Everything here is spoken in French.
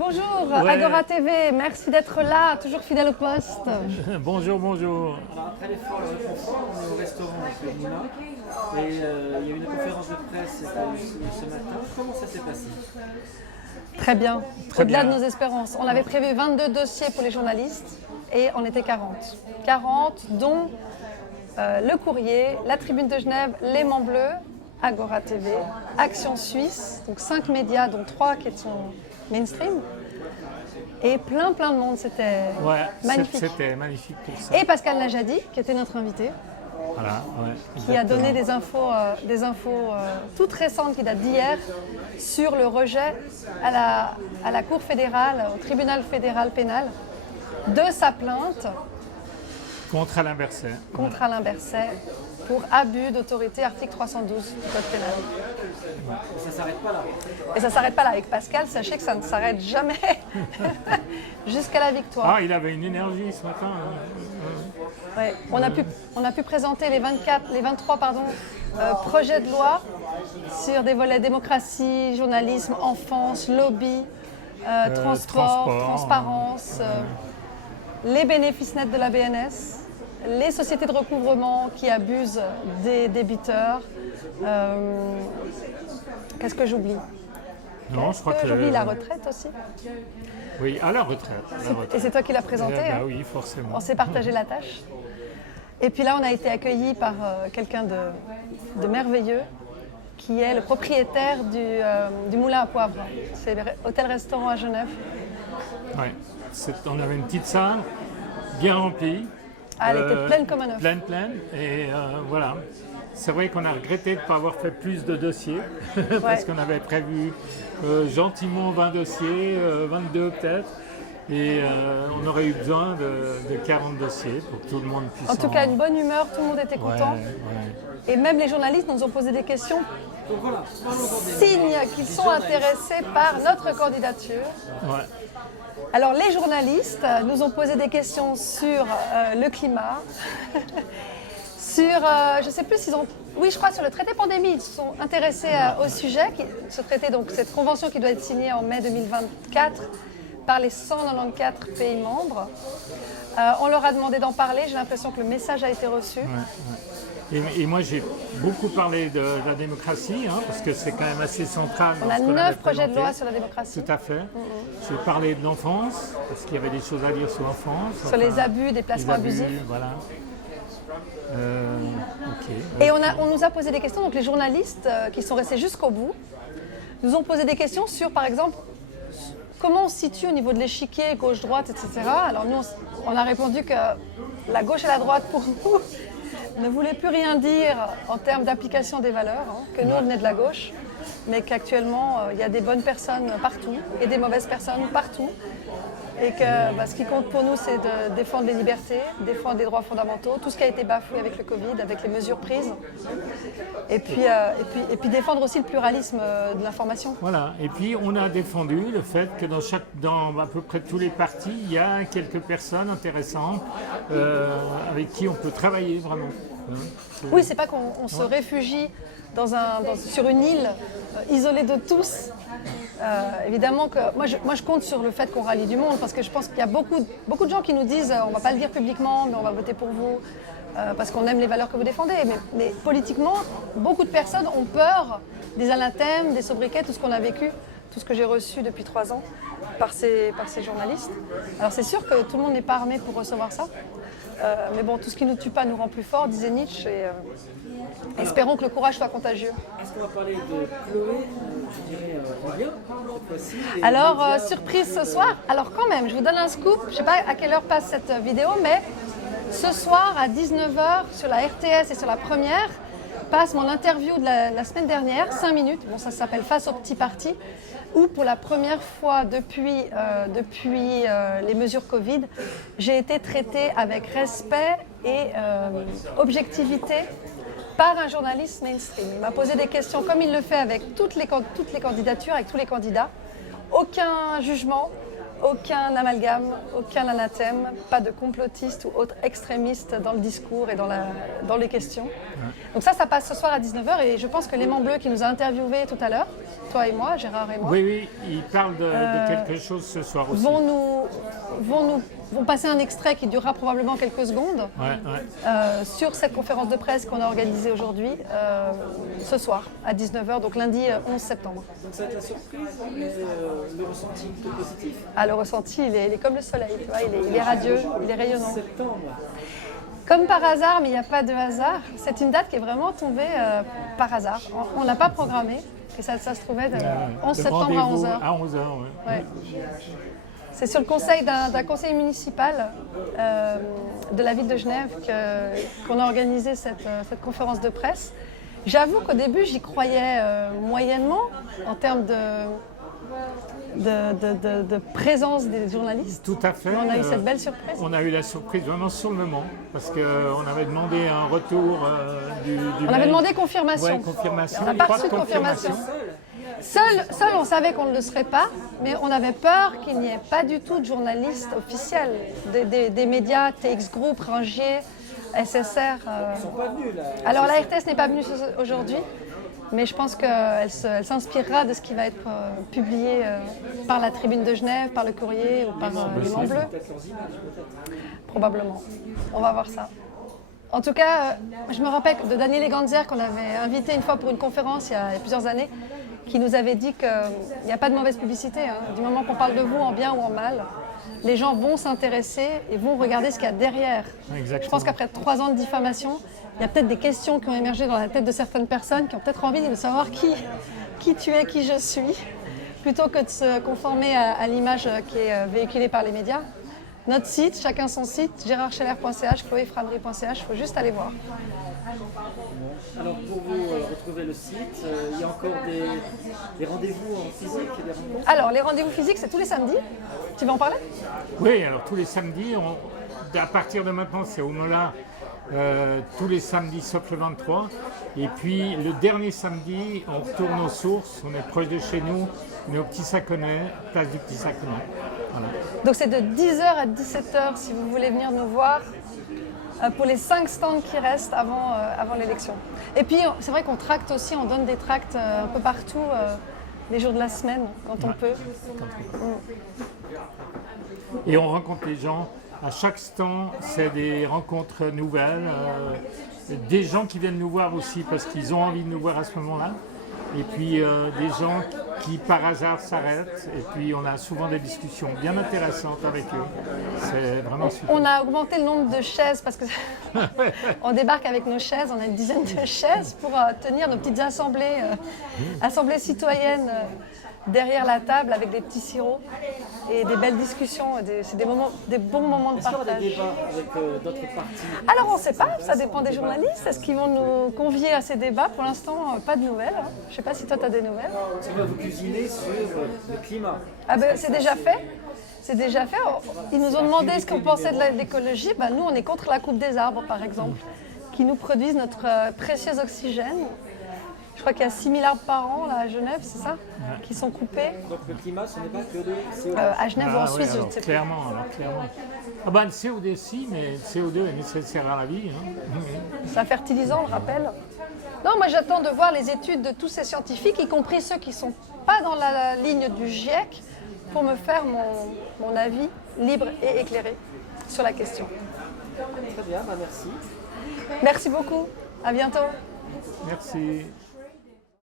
Bonjour, Ouais. Agora TV, merci d'être là, toujours fidèle au poste. Bonjour, bonjour. Alors après l'effort, le réconfort, on est au restaurant avec Mouna et il y a eu une conférence de presse ce matin. Comment ça s'est passé? Très bien, Très au-delà bien. de nos espérances. On avait prévu 22 dossiers pour les journalistes et on était 40. 40 dont Le Courrier, la Tribune de Genève, L'Aimant Bleu, Agora TV, Action Suisse, donc 5 médias dont 3 qui sont mainstream. Et plein de monde, c'était Ouais, magnifique. c'était magnifique pour ça. Et Pascal Najadi, qui était notre invité, Voilà, ouais, qui a exactement. donné des infos toutes récentes qui datent d'hier sur le rejet à la Cour fédérale, au tribunal fédéral pénal, de sa plainte Contre Alain Berset. contre Alain Berset pour abus d'autorité, article 312 du Code pénal. Ça s'arrête pas là. Et ça ne s'arrête pas là. Avec Pascal, sachez que ça ne s'arrête jamais jusqu'à la victoire. Ah, il avait une énergie ce matin. Hein. Ouais. On a pu présenter les 23 projets de loi sur des volets démocratie, journalisme, enfance, lobby, transport, transparence, les bénéfices nets de la BNS, les sociétés de recouvrement qui abusent des débiteurs. Qu'est-ce que j'oublie? Non, je crois que J'oublie la retraite aussi. Oui, à la retraite. Et c'est toi qui l'as présenté. Bah hein. oui, forcément. On s'est partagé la tâche. Et puis là, on a été accueillis par quelqu'un de merveilleux, qui est le propriétaire du Moulin à Poivre. C'est l'hôtel-restaurant à Genève. Ouais. On avait une petite salle bien remplie. Ah, elle était pleine comme un œuf. Pleine. Et voilà. C'est vrai qu'on a regretté de ne pas avoir fait plus de dossiers, parce qu'on avait prévu gentiment 20 dossiers, 22 peut-être. Et on aurait eu besoin de 40 dossiers pour que tout le monde puisse... En tout cas, une bonne humeur, tout le monde était content. Ouais. Et même les journalistes nous ont posé des questions, Donc voilà, parlons-en des signe qu'ils sont intéressés par notre candidature. Ouais. Alors les journalistes nous ont posé des questions sur le climat, sur, je ne sais plus s'ils ont, oui je crois sur le traité pandémie, ils se sont intéressés au sujet, ce traité, donc cette convention qui doit être signée en mai 2024 par les 194 pays membres. On leur a demandé d'en parler, j'ai l'impression que le message a été reçu. Et moi, j'ai beaucoup parlé de la démocratie, hein, parce que c'est quand même assez central. On dans a ce qu'on 9 avait projets de présenté. loi sur la démocratie, Tout à fait. J'ai parlé de l'enfance, parce qu'il y avait des choses à dire sur l'enfance. sur les abus, des placements les abus, abusifs. Voilà. Ok. Et on nous a posé des questions, donc les journalistes qui sont restés jusqu'au bout, nous ont posé des questions sur, par exemple, comment on se situe au niveau de l'échiquier, gauche-droite, etc. Alors nous, on a répondu que la gauche et la droite, pour nous, ne voulaient plus rien dire en termes d'application des valeurs, hein, que nous, on venait de la gauche, mais qu'actuellement, il y a des bonnes personnes partout et des mauvaises personnes partout. Et que ce qui compte pour nous, c'est de défendre les libertés, défendre les droits fondamentaux, tout ce qui a été bafoué avec le Covid, avec les mesures prises. Et puis défendre aussi le pluralisme de l'information. Voilà. Et puis, on a défendu le fait que dans à peu près tous les partis, il y a quelques personnes intéressantes avec qui on peut travailler vraiment. Oui, c'est pas qu'on se réfugie sur une île isolée de tous. Évidemment que moi je compte sur le fait qu'on rallie du monde, parce que je pense qu'il y a beaucoup de gens qui nous disent on va pas le dire publiquement, mais on va voter pour vous parce qu'on aime les valeurs que vous défendez. Mais politiquement, beaucoup de personnes ont peur des anathèmes, des sobriquets, tout ce qu'on a vécu, tout ce que j'ai reçu depuis 3 ans par ces journalistes. Alors c'est sûr que tout le monde n'est pas armé pour recevoir ça. Mais bon, tout ce qui ne nous tue pas nous rend plus forts, disait Nietzsche. Et espérons que le courage soit contagieux. Est-ce qu'on va parler de Chloé, je dirais, Julien, cette fois-ci, et Alors, les médias, surprise ce soir. Alors quand même, je vous donne un scoop. Je ne sais pas à quelle heure passe cette vidéo, mais ce soir à 19h sur la RTS et sur la première, passe mon interview de la semaine dernière, 5 minutes. Bon, ça s'appelle Face au petit parti, où pour la première fois depuis les mesures Covid, j'ai été traitée avec respect et objectivité par un journaliste mainstream. Il m'a posé des questions comme il le fait avec toutes les candidatures, avec tous les candidats. Aucun jugement, aucun amalgame, aucun anathème, pas de complotistes ou autres extrémistes dans le discours et dans les questions. Donc ça passe ce soir à 19h et je pense que l'aimant bleu qui nous a interviewés tout à l'heure, toi et moi, Gérard et moi, Oui, ils parlent de quelque chose ce soir aussi. vont passer un extrait qui durera probablement quelques secondes sur cette conférence de presse qu'on a organisée aujourd'hui, ce soir à 19h, donc lundi 11 septembre. Donc ça va être la surprise, mais le ressenti plutôt positif. Ah, le ressenti, il est comme le soleil, tu vois, il est radieux, il est rayonnant. Septembre. Comme par hasard, mais il n'y a pas de hasard, c'est une date qui est vraiment tombée par hasard. On ne l'a pas programmée, et ça se trouvait de 11 septembre à 11h. À 11h, Ouais. C'est sur le conseil d'un conseil municipal de la ville de Genève qu'on a organisé cette conférence de presse. J'avoue qu'au début, j'y croyais moyennement en termes de présence des journalistes. Tout à fait. On a eu cette belle surprise. On a eu la surprise vraiment sur le moment, parce qu'on avait demandé un retour du On mail. avait demandé confirmation. Ouais, confirmation. On n'a pas reçu de confirmation. Seul, on savait qu'on ne le serait pas, mais on avait peur qu'il n'y ait pas du tout de journalistes officiels, des médias, TX Group, Ringier, SSR. Ils ne sont pas venus là. Alors la RTS n'est pas venue aujourd'hui, mais je pense qu'elle s'inspirera de ce qui va être publié par la Tribune de Genève, par le Courrier ou par l'Aimant Bleu. Peut-être leurs images, peut-être. Probablement. On va voir ça. En tout cas, je me rappelle de Daniel Eganzer qu'on avait invité une fois pour une conférence il y a plusieurs années, qui nous avait dit qu'il n'y a pas de mauvaise publicité. Du moment qu'on parle de vous en bien ou en mal, les gens vont s'intéresser et vont regarder ce qu'il y a derrière. Exactement. Je pense qu'après 3 ans de diffamation, il y a peut-être des questions qui ont émergé dans la tête de certaines personnes qui ont peut-être envie de savoir qui tu es, qui je suis, plutôt que de se conformer à l'image qui est véhiculée par les médias. Notre site, chacun son site, gérardscheller.ch, chloéframery.ch, il faut juste aller voir. Alors pour vous retrouver le site, il y a encore des rendez-vous en physique, des rencontres. Alors, les rendez-vous physiques, c'est tous les samedis. Tu veux en parler? Oui, alors tous les samedis, à partir de maintenant, c'est au Mola, tous les samedis sauf le 23. Et puis le dernier samedi, on retourne aux sources, on est proche de chez nous, on est au Petit Saconnet, place du Petit Saconnet. Voilà. Donc c'est de 10h à 17h si vous voulez venir nous voir pour les 5 stands qui restent avant l'élection. Et puis c'est vrai qu'on tracte aussi, on donne des tracts un peu partout les jours de la semaine quand on peut. Et on rencontre les gens. À chaque stand, c'est des rencontres nouvelles, des gens qui viennent nous voir aussi parce qu'ils ont envie de nous voir à ce moment-là. Et puis des gens qui par hasard s'arrêtent. Et puis on a souvent des discussions bien intéressantes avec eux. C'est vraiment super. On a augmenté le nombre de chaises parce que on débarque avec nos chaises, on a une dizaine de chaises pour tenir nos petites assemblées citoyennes derrière la table avec des petits sirops et des belles discussions. C'est des bons moments de Est-ce qu'il y aura partage. des débats avec d'autres partis? Alors on ne sait pas, ça dépend des journalistes. Est-ce qu'ils vont nous convier à ces débats? Pour l'instant, pas de nouvelles. Je ne sais pas si toi tu as des nouvelles. On va vous cuisiner sur le climat. Ah ben, c'est déjà fait. C'est déjà fait. Ils nous ont demandé ce qu'on pensait de l'écologie. Ben, nous, on est contre la coupe des arbres, par exemple, qui nous produisent notre précieux oxygène. Je crois qu'il y a 6 000 arbres par an là, à Genève, c'est ça, qui sont coupés. Donc le climat, ce n'est pas que de CO2. À Genève ou en Suisse, je alors, ne sais plus. clairement. Ah ben, le CO2 si, mais le CO2 est nécessaire à la vie. C'est un fertilisant, on le rappelle. Non, moi j'attends de voir les études de tous ces scientifiques, y compris ceux qui ne sont pas dans la ligne du GIEC, pour me faire mon avis libre et éclairé sur la question. Très bien, merci. Merci beaucoup. À bientôt. Merci.